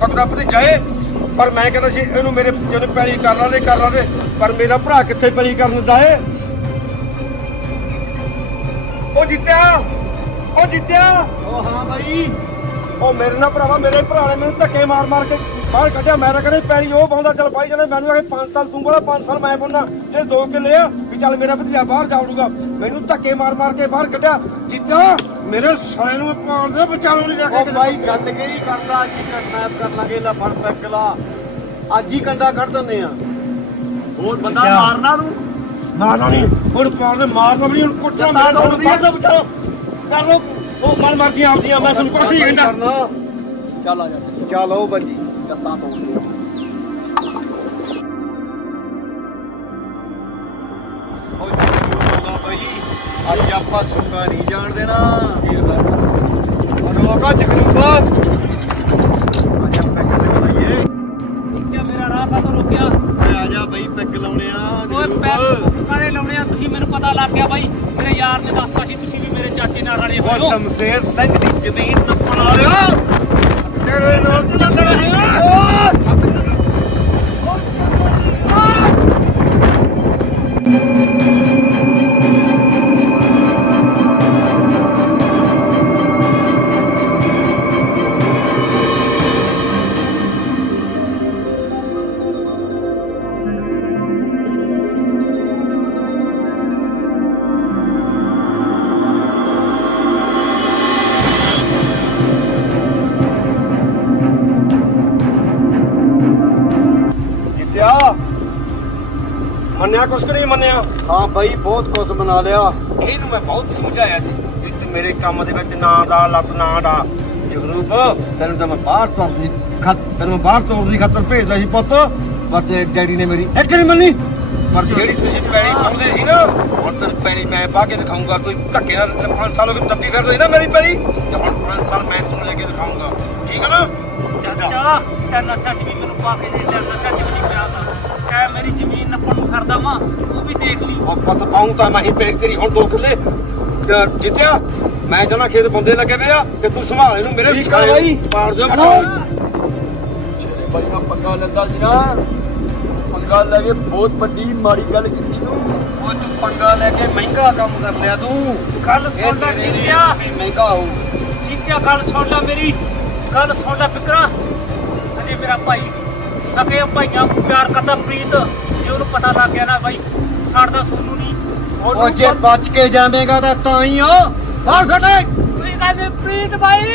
ਸਕਦਾ ਭਤੀਜਾ ਏ ਪਰ ਮੈਂ ਕਹਿੰਦਾ ਸੀ ਇਹਨੂੰ ਮੇਰੇ ਜਿਹਨੂੰ ਪੈਲੀ ਕਰ ਲਾਂਦੇ ਕਰ ਲਾਂਦੇ ਪਰ ਮੇਰਾ ਭਰਾ ਕਿੱਥੇ ਪੈਲੀ ਕਰਨ ਦਿੰਦਾ ਏ? ਉਹ ਜਿੱਤਿਆ ਉਹ ਜਿੱਤਿਆ। ਓ ਹਾਂ ਬਾਈ। ਉਹ ਮੇਰੇ ਨਾਲ ਭਰਾਵਾ ਮੇਰੇ ਭਰਾ ਨੇ ਮੈਨੂੰ ਧੱਕੇ ਮਾਰ ਮਾਰ ਕੇ ਬਾਹਰ ਕੱਢਿਆ। ਮੈਂ ਤਾਂ ਕਹਿੰਦਾ ਪੈਲੀ ਉਹ ਪਾਉਂਦਾ ਚੱਲ ਪਾਈ ਜਾਂਦੇ ਮੈਨੂੰ ਆਖੇ 5 ਸਾਲ ਤੂੰ ਬੋਲਾ 5 ਸਾਲ ਮੈਂ ਪਾਉਣਾ ਜੇ ਦੋ ਕਿੱਲੇ ਆ ਵੀ ਚੱਲ ਮੇਰਾ ਭਤੀਜਾ ਬਾਹਰ ਜਾਊਗਾ। ਮੈਨੂੰ ਧੱਕੇ ਮਾਰ ਮਾਰ ਕੇ ਬਾਹਰ ਕੱਢਿਆ। ਜਿੱਤਿਆ। ਮੇਰੇ ਸਾਲੇ ਨੂੰ ਪਾੜ ਦੇ ਵਿਚਾਲੋਂ ਨਹੀਂ ਜਾ ਕੇ ਬਾਈ ਗੱਲ ਕਿਹੜੀ ਕਰਦਾ? ਅੱਜ ਹੀ ਕਿਡਨੈਪ ਕਰ ਲਾਂਗੇ ਲਾ ਫੜ ਫੱਕ ਲਾ ਅੱਜ ਹੀ ਕੰਡਾ ਕੱਢ ਦਿੰਦੇ ਆ। ਹੋਰ ਬੰਦਾ ਕਿਆ? ਮਾਰਨਾ ਨੂੰ ਨਾ ਨਾ ਨਹੀਂ। ਹੁਣ ਪਾੜ ਦੇ ਮਾਰਨਾ ਵੀ ਹੁਣ ਕੁੱਟਣਾ ਜੱਟਾਂ ਮੈਂ ਤੁਹਾਨੂੰ ਦੌੜਦੀ ਆ। ਬਾਹਰ ਦੇ ਵਿਚਾਲੋਂ ਕਰ ਲੋ ਉਹ ਮਨ ਮਰਦੀਆਂ ਆਪਦੀਆਂ ਮੈਂ ਤੁਹਾਨੂੰ ਕੁਛ ਨਹੀਂ ਕਹਿੰਦਾ। ਕਰਨਾ। ਚੱਲ ਆ ਜਾ ਚੱਲ। ਉਹ ਬੰਜੀ ਜੱਤਾਂ ਤੋੜਦੇ ਬਾਈ ਅੱਜ ਆਪਾਂ ਸੁੱਕਾ ਨਹੀਂ ਜਾਣ ਦੇਣਾ। ਰੋਕਾ ਜਗਰੂਪਾ। ਆ ਜਾ ਪੈਕ ਤੇ ਬੁਲਾਈਏ ਕਿਆ ਮੇਰਾ ਰਾਹ ਕਦੋਂ ਰੁਕਿਆ? ਓਏ ਆ ਜਾ ਬਈ ਪੈਕ ਲਾਉਣੇ ਆ ਓਏ। ਪੈਰ ਕਾਰੇ ਲਾਉਣੇ ਆ? ਤੁਸੀਂ ਮੈਨੂੰ ਪਤਾ ਲੱਗ ਗਿਆ ਬਾਈ। ਮੇਰੇ ਯਾਰ ਨੇ ਦੱਸਤਾ ਸੀ ਤੁਸੀਂ ਵੀ ਮੇਰੇ ਚਾਚੇ ਨਾਲ ਰਲੇ ਹੋ। ਸ਼ਮਸ਼ੇਰ ਸਿੰਘ ਦੀ ਜ਼ਮੀਨ ਨੱਪਣ ਵਾਲਿਆ ਤੇਰੇ ਨਾਲ ਤੇ ਹੈਗਾ ਮੰਨਿਆ, ਕੁਛ ਕਿ ਨਹੀਂ ਮੰਨਿਆ। ਹਾਂ ਬਾਈ, ਬਹੁਤ ਕੁਝ ਬਣਾ ਲਿਆ। ਇਹਨੂੰ ਮੈਂ ਬਹੁਤ ਸਮਝਾਇਆ ਸੀ ਕਿ ਤੂੰ ਮੇਰੇ ਕੰਮ ਦੇ ਵਿੱਚ ਨਾ ਦਾ, ਲੱਤ ਨਾ ਦਾ ਜਗਰੂਪ, ਤੈਨੂੰ ਤਾਂ ਮੈਂ ਬਾਹਰ ਤੋਰਨ ਦੀ ਖਤ ਤੈਨੂੰ ਬਾਹਰ ਤੋਰਨ ਦੀ ਖਾਤਰ ਭੇਜਦਾ ਸੀ ਪੁੱਤ। ਪਰ ਤੇਰੇ ਡੈਡੀ ਨੇ ਮੇਰੀ ਇੱਕ ਨਹੀਂ ਮੰਨੀ। ਪਰ ਜਿਹੜੀ ਤੁਸੀਂ ਪੈਣੀ ਪਾਉਂਦੇ ਸੀ ਨਾ, ਹੁਣ ਤੈਨੂੰ ਪੈਣੀ ਮੈਂ ਪਾ ਕੇ ਦਿਖਾਉਂਗਾ ਤੂੰ ਧੱਕੇ ਨਾਲ ਤੈਨੂੰ ਪੰਜ ਸਾਲ ਹੋ ਗਏ ਦੱਬੀ ਫਿਰਦੇ ਸੀ ਨਾ ਮੇਰੀ ਪੈਣੀ ਤੇ ਹੁਣ ਪੰਜ ਸਾਲ ਮੈਂ ਤੁਹਾਨੂੰ ਲੈ ਕੇ ਦਿਖਾਉਂਗਾ ਠੀਕ ਹੈ ਨਾ? ਚਾਚਾ ਤੇ ਨਸ਼ਾ ਵੀ ਮੈਨੂੰ ਪਾ ਕੇ ਦੇ ਲੈ ਨਸ਼ਾ ਵੀ ਨਹੀਂ ਪਿਆਗਾ ਕਹਿ ਮੇਰੀ ਜ਼ਮੀਨ ਨੱਪਣ ਕਰਦਾ ਵਾਂ ਉਹ ਵੀ ਦੇਖ ਲਈ। ਉਹ ਪੁੱਤ ਪਾਉਂ ਤਾਂ ਮੈਂ ਹੀ ਪੇਕ ਤੇਰੀ ਹੁਣ ਦੋ ਕਿੱਲੇ। ਅਹ ਜਿੱਤਿਆ ਮੈਂ ਜਨਾ ਖੇਤ ਬੰਦੇ ਲੱਗੇ ਵੇ ਆ ਤੇ ਤੂੰ ਸੰਭਾਲ ਇਹਨੂੰ ਮੇਰੇ ਠੀਕ ਆ ਬਾਈ। ਪਾੜ ਦਿਓ ਛੇਲੇ ਬਾਈ ਮੈਂ ਪੰਗਾ ਲੈਂਦਾ ਸੀ ਨਾ ਪੰਗਾ ਲੈ ਕੇ ਬਹੁਤ ਵੱਡੀ ਮਾੜੀ ਗੱਲ ਕੀਤੀ ਤੂੰ। ਉਹ ਤੂੰ ਪੰਗਾ ਲੈ ਕੇ ਮਹਿੰਗਾ ਕੰਮ ਕਰ ਲਿਆ ਤੂੰ। ਗੱਲ ਸੁਣ ਲੈ ਤੇਰੇ ਲਈ ਜਿੱਤਿਆ ਵੀ ਮਹਿੰਗਾ ਹੋਊ ਜਿੱਤਿਆ ਗੱਲ ਸੁਣ ਲੈ ਮੇਰੀ। ਗੱਲ ਸੁਣ ਲੈ ਫਿਕਰਾ। ਅਜੇ ਮੇਰਾ ਭਾਈ ਸਕੇ ਭਾਈਆਂ ਨੂੰ ਪਿਆਰ ਕਰਦਾ ਪ੍ਰੀਤ। ਉਹਨੂੰ ਪਤਾ ਲੱਗ ਗਿਆ ਨਾ ਬਾਈ ਸਾਡਾ ਸੋਨੂੰ ਨਹੀਂ। ਉਹ ਜੇ ਬਚ ਕੇ ਜਾਵੇਂਗਾ ਤਾਂ ਤਾਂ ਹੀ ਆ ਬਾਹਰ ਛੱਡੇ ਤੁਸੀਂ ਕਹਿੰਦੇ ਪ੍ਰੀਤ ਬਾਈ।